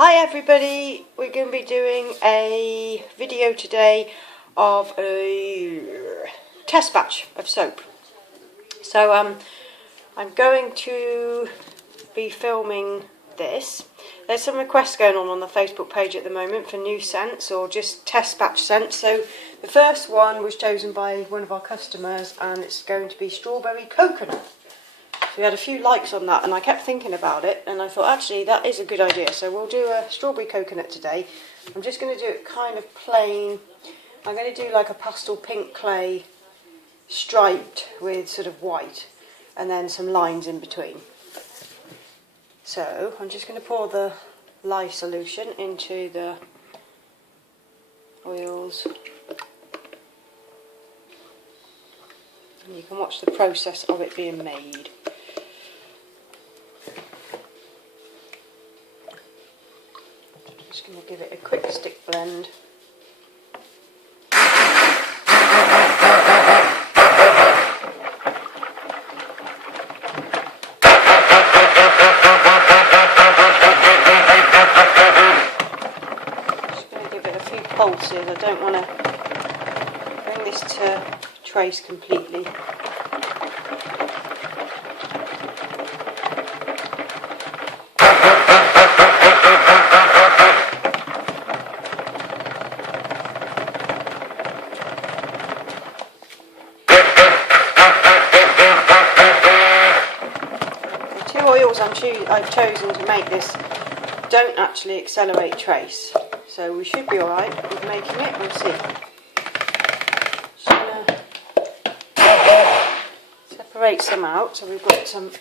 Hi everybody, we're going to be doing a video today of a test batch of soap. So I'm going to be filming this. There's some requests going on the Facebook page at the moment for new scents or just test batch scents. So the first one was chosen by one of our customers and it's going to be strawberry coconut. We had a few likes on that and I kept thinking about it and I thought actually that is a good idea, so we'll do a strawberry coconut today. I'm just going to do it kind of plain. I'm going to do like a pastel pink clay striped with sort of white and then some lines in between. So I'm just going to pour the lye solution into the oils and you can watch the process of it being made. Just going to give it a quick stick blend. Just going to give it a few pulses. I don't want to bring this to trace completely. I've chosen to make this don't actually accelerate trace, so we should be alright with making it. We'll see. Just going to separate some out, so we've got some.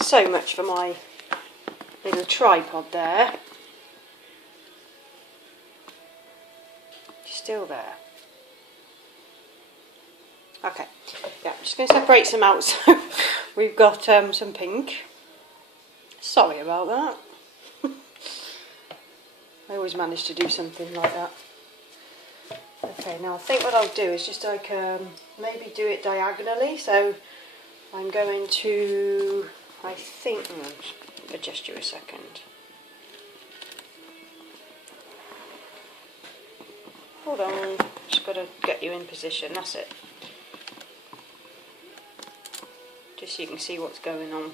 So much for my little tripod there. Still there. Okay, yeah, I'm just going to separate some out. So we've got some pink. Sorry about that. I always manage to do something like that. Okay, now I think what I'll do is just like maybe do it diagonally. So I'm going to, I think, adjust you a second. Hold on, just got to get you in position, that's it. Just so you can see what's going on.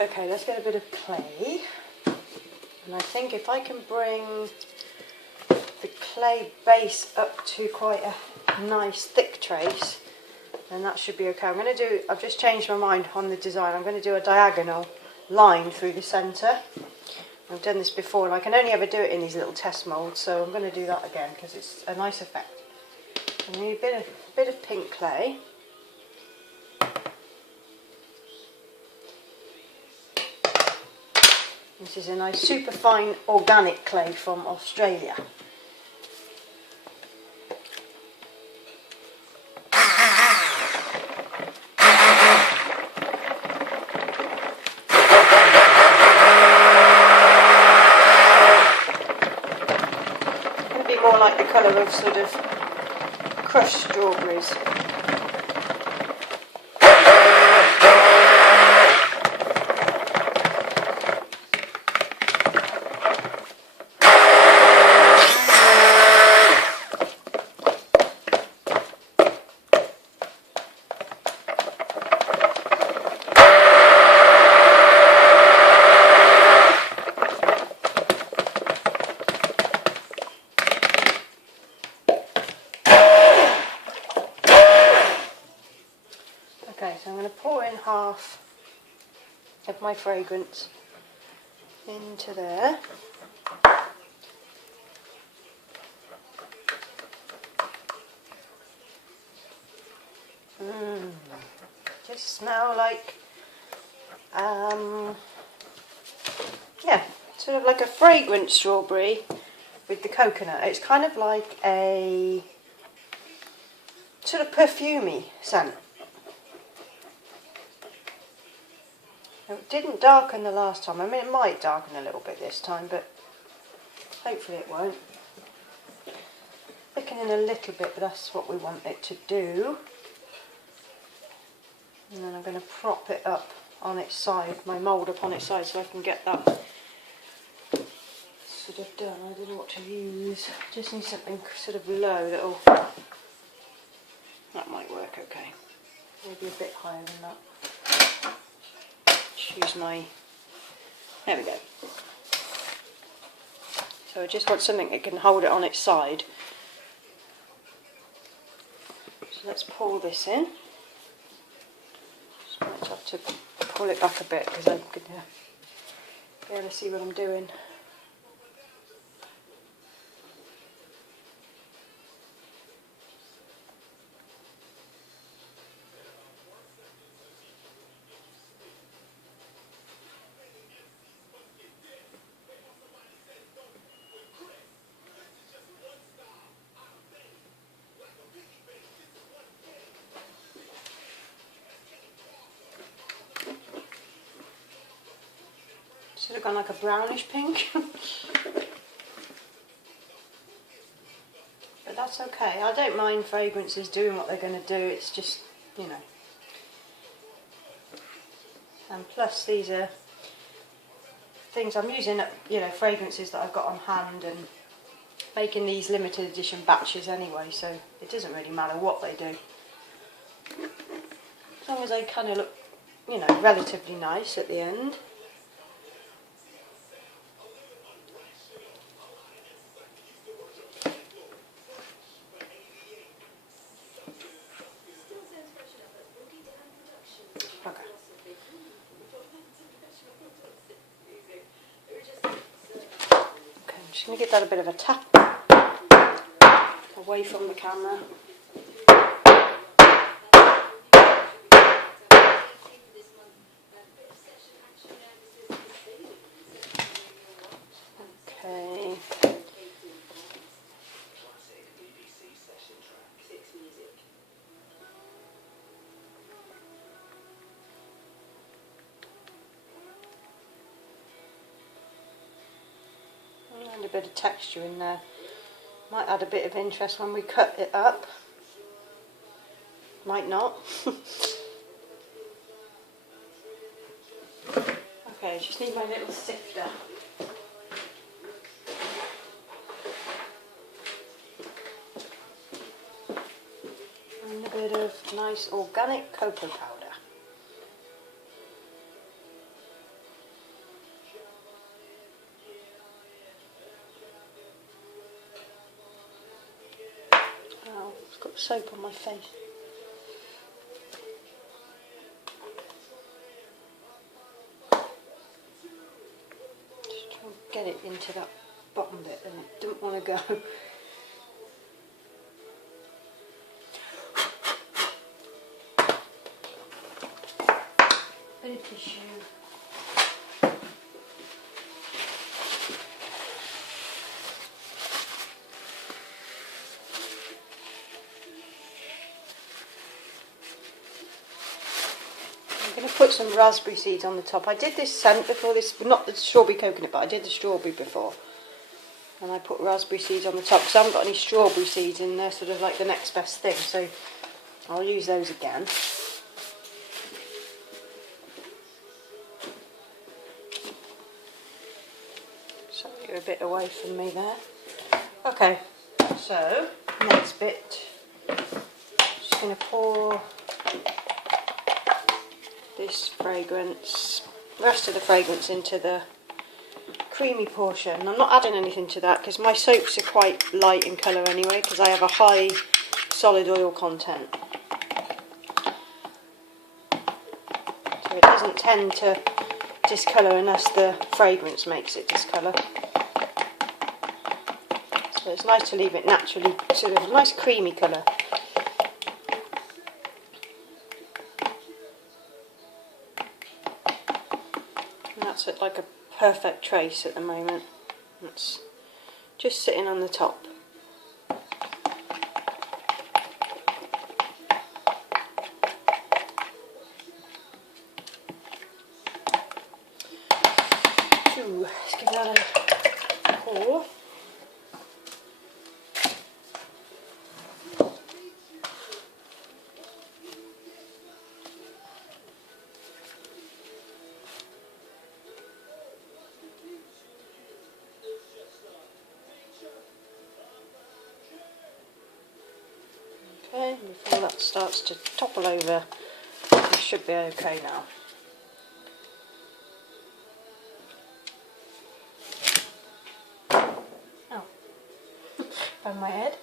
Okay, let's get a bit of clay. And I think if I can bring the clay base up to quite a nice thick trace, then that should be okay. I've just changed my mind on the design. I'm going to do a diagonal line through the centre. I've done this before and I can only ever do it in these little test moulds, so I'm going to do that again because it's a nice effect. I need a bit of pink clay. This is a nice super fine organic clay from Australia. It's going to be more like the colour of sort of crushed strawberries. Okay, so I'm going to pour in half of my fragrance into there. Just smell like, yeah, sort of like a fragrant strawberry with the coconut. It's kind of like a sort of perfumey scent. It didn't darken the last time. I mean, it might darken a little bit this time, but hopefully it won't. Thickening a little bit, but that's what we want it to do. And then I'm going to prop it up on its side, my mould up on its side, so I can get that sort of done. I don't know what to use. Just need something sort of low that might work okay. Maybe a bit higher than that. Choose my, there we go. So I just want something that can hold it on its side. So let's pull this in. Just might have to pull it back a bit because I'm going to be able to see what I'm doing. Should have gone like a brownish pink. But that's okay. I don't mind fragrances doing what they're going to do. It's just, you know. And plus these are things I'm using, you know, fragrances that I've got on hand and making these limited edition batches anyway, so it doesn't really matter what they do. As long as they kind of look, you know, relatively nice at the end. Okay. Okay, I'm just going to give that a bit of a tap away from the camera. Okay. And a bit of texture in there. Might add a bit of interest when we cut it up. Might not. Okay, just need my little sifter. And a bit of nice organic cocoa powder. Oh, I've got soap on my face. Just try and get it into that bottom bit and it didn't want to go. Bit of tissue. I'm going to put some raspberry seeds on the top. I did this scent before this, not the strawberry coconut, but I did the strawberry before. And I put raspberry seeds on the top because I haven't got any strawberry seeds in there, sort of like the next best thing. So I'll use those again. So you're a bit away from me there. Okay, so next bit, just going to pour this fragrance, the rest of the fragrance into the creamy portion. I'm not adding anything to that because my soaps are quite light in colour anyway because I have a high solid oil content. So it doesn't tend to discolour unless the fragrance makes it discolour. So it's nice to leave it naturally, sort of a nice creamy colour. And that's at like a perfect trace at the moment. It's just sitting on the top. Ooh, let's give that a pour. there before that starts to topple over. It should be okay now. Oh, found my head.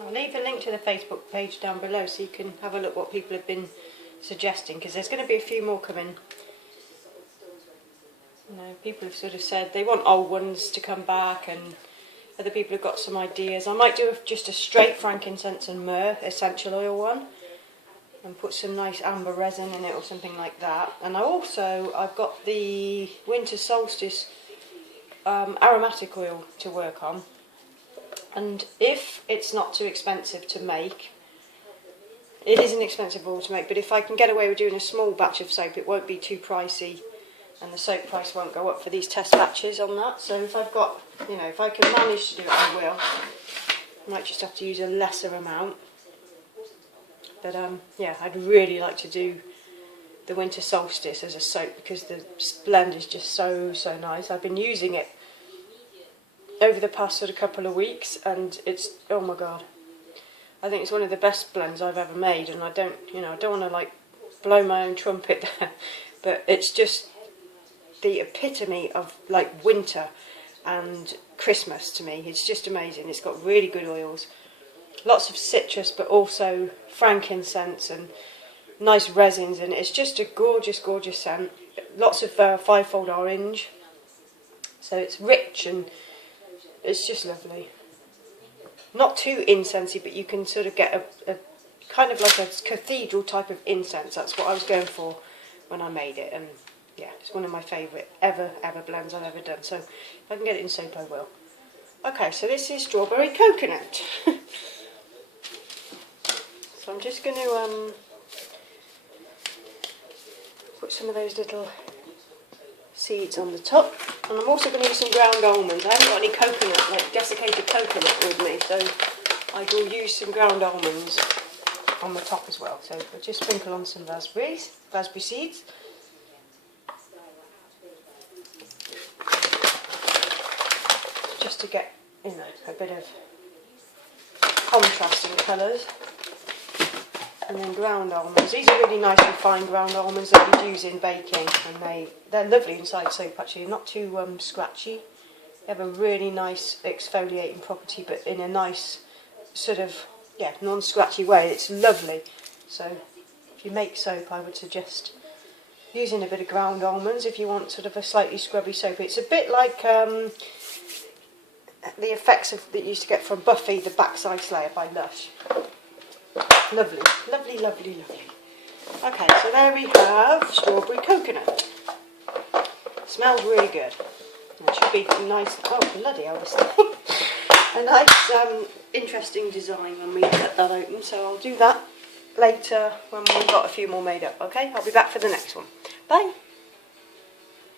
I'll leave a link to the Facebook page down below so you can have a look what people have been suggesting, because there's going to be a few more coming. You know, people have sort of said they want old ones to come back, and other people have got some ideas. I might do just a straight frankincense and myrrh essential oil one and put some nice amber resin in it or something like that. And I've got the winter solstice aromatic oil to work on. And if it's not too expensive to make, it is an expensive oil to make, but if I can get away with doing a small batch of soap, it won't be too pricey, and the soap price won't go up for these test batches on that. So if I've got, you know, if I can manage to do it, I will. I might just have to use a lesser amount. But yeah, I'd really like to do the winter solstice as a soap because the blend is just so nice. I've been using it over the past sort of couple of weeks, and it's, oh my god, I think it's one of the best blends I've ever made. And I don't want to like blow my own trumpet there, but it's just the epitome of like winter and Christmas to me. It's just amazing. It's got really good oils, lots of citrus, but also frankincense and nice resins, and it's just a gorgeous scent. Lots of fivefold orange, so it's rich and it's just lovely. Not too incensey, but you can sort of get a kind of like a cathedral type of incense. That's what I was going for when I made it, and yeah, it's one of my favourite ever blends I've ever done. So if I can get it in soap, I will. Okay, so this is strawberry coconut. So I'm just going to put some of those little seeds on the top, and I'm also going to use some ground almonds. I haven't got any coconut, like desiccated coconut with me, so I will use some ground almonds on the top as well. So we'll just sprinkle on some raspberry seeds. Just to get, you know, a bit of contrast in colours. And then ground almonds. These are really nice refined ground almonds that you use in baking, and they're lovely inside soap actually. Not too scratchy. They have a really nice exfoliating property, but in a nice sort of, yeah, non-scratchy way. It's lovely. So if you make soap, I would suggest using a bit of ground almonds if you want sort of a slightly scrubby soap. It's a bit like the effects that you used to get from Buffy the Backside Slayer by Lush. Lovely, lovely, lovely, lovely. Okay, so there we have strawberry coconut. Smells really good. It should be nice. Oh, bloody hell, this thing. A nice, interesting design when we cut that open. So I'll do that later when we've got a few more made up. Okay, I'll be back for the next one. Bye.